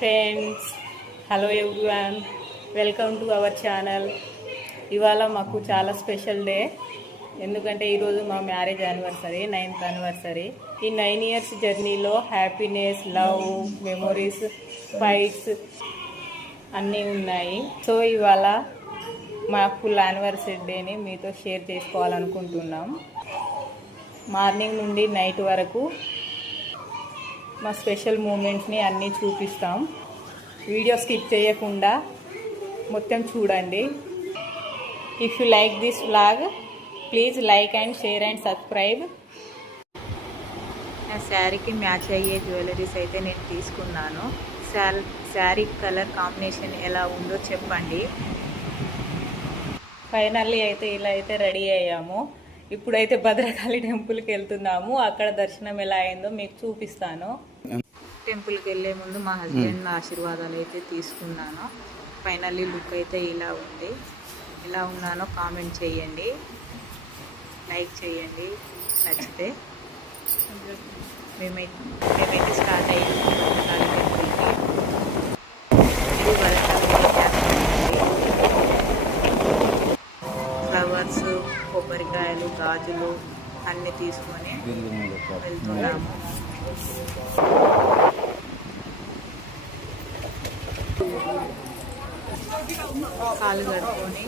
Friends, hello everyone, welcome to our channel. ఇవాళ మాకు చాలా స్పెషల్ డే. ఎందుకంటే ఈరోజు మా మ్యారేజ్ యానివర్సరీ, 9th యానివర్సరీ. ఈ 9 years జర్నీలో హ్యాపీనెస్, లవ్, మెమొరీస్, ఫైట్స్ అన్నీ ఉన్నాయి. సో ఇవాళ మా ఫుల్ యానివర్సరీ డేని మీతో షేర్ చేసుకోవాలనుకుంటున్నాం. మార్నింగ్ నుండి నైట్ వరకు మా స్పెషల్ మూమెంట్స్ని అన్నీ చూపిస్తాం. వీడియో స్కిప్ చేయకుండా మొత్తం చూడండి. If you like this vlog, please like and share and subscribe. నా శారీకి మ్యాచ్ అయ్యే జ్యువెలరీస్ అయితే నేను తీసుకున్నాను. శారీ కలర్ కాంబినేషన్ ఎలా ఉందో చెప్పండి. ఫైనల్లీ అయితే ఇలా అయితే రెడీ అయ్యాము. ఇప్పుడైతే భద్రకాళి టెంపుల్కి వెళ్తున్నాము. అక్కడ దర్శనం ఎలా అయిందో మీకు చూపిస్తాను. టెంపుల్కి వెళ్ళే ముందు మా హస్బెండ్ ఆశీర్వాదాలు అయితే తీసుకున్నాను. ఫైనల్లీ లుక్ అయితే ఇలా ఉంది. ఎలా ఉన్నానో కామెంట్ చేయండి, లైక్ చేయండి నచ్చితే. మేమైతే స్టార్ట్ అయ్యాము భద్రకాళి టెంపుల్కి. ఫ్లవర్స్, కొబ్బరికాయలు, గాజులు అన్నీ తీసుకొని వెళ్తున్నాము. కాలు కడుక్కొని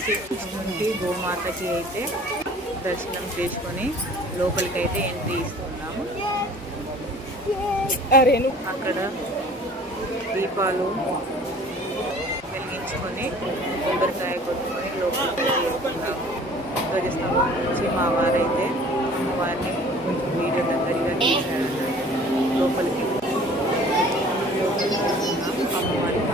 శ్రీకృష్ణునికి, గోమాతకి అయితే దర్శనం చేసుకొని లోపలికి అయితే ఎంట్రీ ఇస్తున్నాము. అక్కడ దీపాలు వెలిగించుకొని కొబ్బరికాయ కొట్టుకొని లోపలికి తీసుకున్నాము. ధ్వజస్తంభం నుంచి మా వారైతే అమ్మవారిని కొంచెం వీడియో దగ్గరగా తీశారన్నట్టు. లోపలికి అమ్మవారికి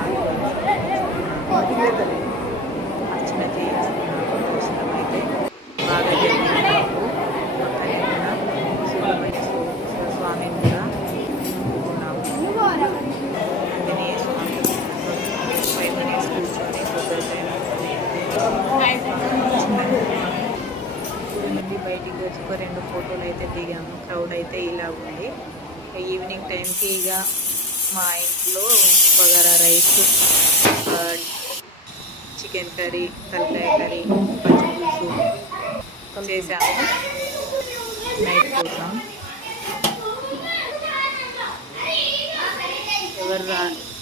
అర్చన చేస్తున్నాము. దర్శనం అయితే బాగా జరిగింది. సుబ్రహ్మణ్య స్వామిని కూడా నమ్ముకున్నాము. ఆంజనేయ స్వామి 5 minutes కూర్చొని కొబ్బరికాయ నుండి బయటికి వచ్చి ఒక 2 ఫోటోలు అయితే దిగాము. క్రౌడ్ అయితే ఇలా ఉంది. ఈవినింగ్ టైంకి ఇక మా ఇంట్లో బగారా రైస్, చికెన్ కర్రీ, తలకాయ కర్రీ, పచ్చిపులుసు చేసాము నైట్ కోసం.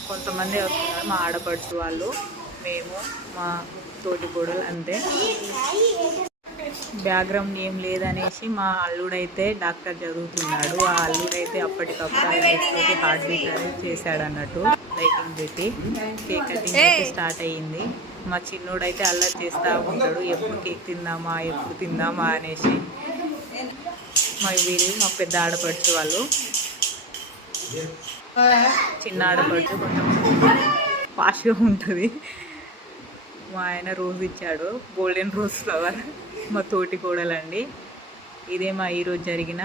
కొంతమంది వస్తున్నారు, మా ఆడపడుచు వాళ్ళు, మేము, మా తోటి కోడలు అంతే. బ్యాక్గ్రౌండ్ ఏం లేదనేసి మా అల్లుడైతే డాక్టర్ చదువుతున్నాడు. ఆ అల్లుడైతే అప్పటికప్పుడు లైట్తోటి హార్ట్ బీట్ అనేది చేశాడు అన్నట్టు. లైటింగ్ పెట్టి కేక్ కటింగ్ అయితే స్టార్ట్ అయ్యింది. మా చిన్నోడైతే అల్లరి చేస్తూ ఉంటాడు, ఎప్పుడు కేక్ తిందామా అనేసి. వీళ్ళు మా పెద్ద ఆడపడుచు వాళ్ళు. చిన్న ఆడపడుచు కొంచెం ఫాస్ట్గా ఉంటుంది. మా ఆయన రోజ్ ఇచ్చాడు, గోల్డెన్ రోజ్ ఫ్లవర్. మా తోటి కోడలండి. ఇదే మా ఈరోజు జరిగిన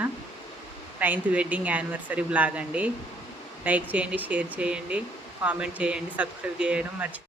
9th వెడ్డింగ్ యానివర్సరీ బ్లాగ్ అండి. లైక్ చేయండి, షేర్ చేయండి, కామెంట్ చేయండి, సబ్స్క్రైబ్ చేయడం మర్చిపోండి.